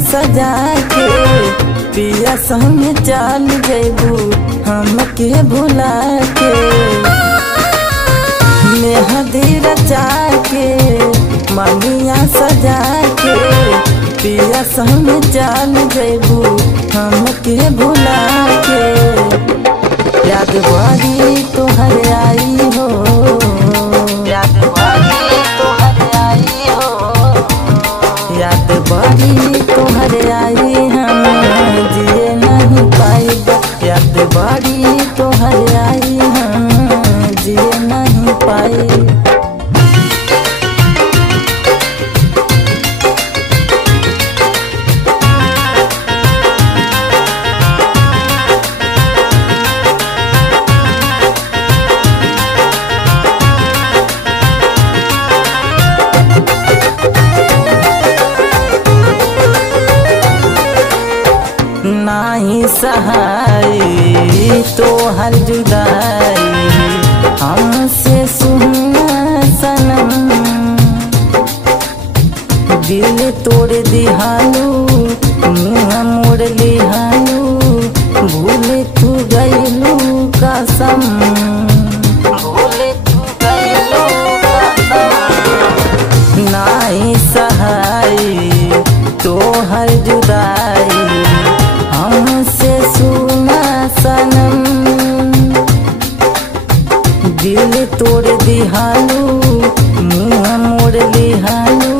सजा के पिया संग चल जेबू हमके भुला के। मेहंदी रचा के मनिया सजा के पिया संग चल जेबू हमके भुला के। याद बारी तोहर आई हो, याद बारी तोहर आई हो, याद बारी तोहर आई हम जिए नहीं पाइब। याद बारी तोहर आई हम जिए नहीं पाइब। नाही सहाय तोहर जुदाई हमसे सुना सनम। दिल तोड़ दिहालू मुँह मोड़ लिहालू भूल तू गईलू कसम, भूल तू गईलू कसम। नाही सहाय तोहर जुदाई हमसे सुना सनम। दिल तोड़ दिहालू मुँह मोड़ लिहालू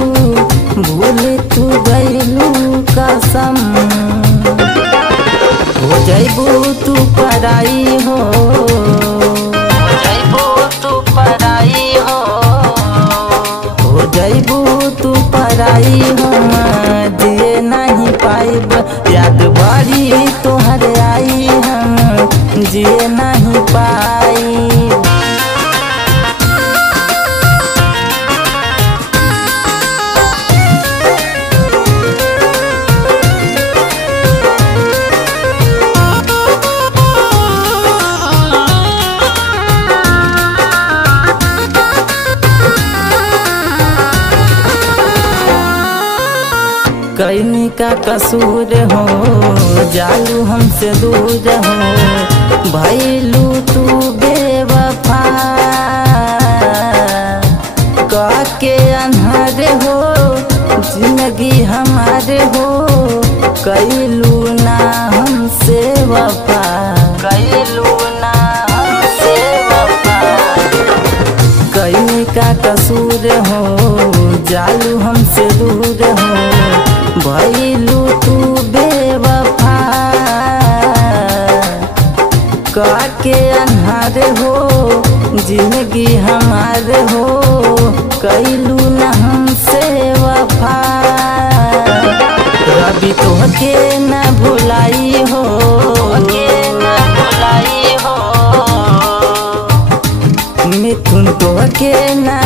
भूल तू गईलू कसम। हो जाइबू तू पराई हो, हो जाइबू तू पराई हो, हो जाइबू तू पराई हो जिए नहीं पाइब। याद बारी तोहर आई हम जिए नहीं पाई। कैनी का कसूर हो जालू हमसे दूर हो भैलू तू बेवफा। के अनहर हो जिंदगी हमारे हो कैलू ना हमसे वफा, कैलू ना हमसे वफा। कैनी का कसूर हो जालू हमसे दूर हो भैलू तू बेवफा। के अनहार हो जिंदगी हमार हो कैलू न हमसे वफा। रवि तोहके न भुलाई हो, न भुलाई हो। मिथुन तोहके न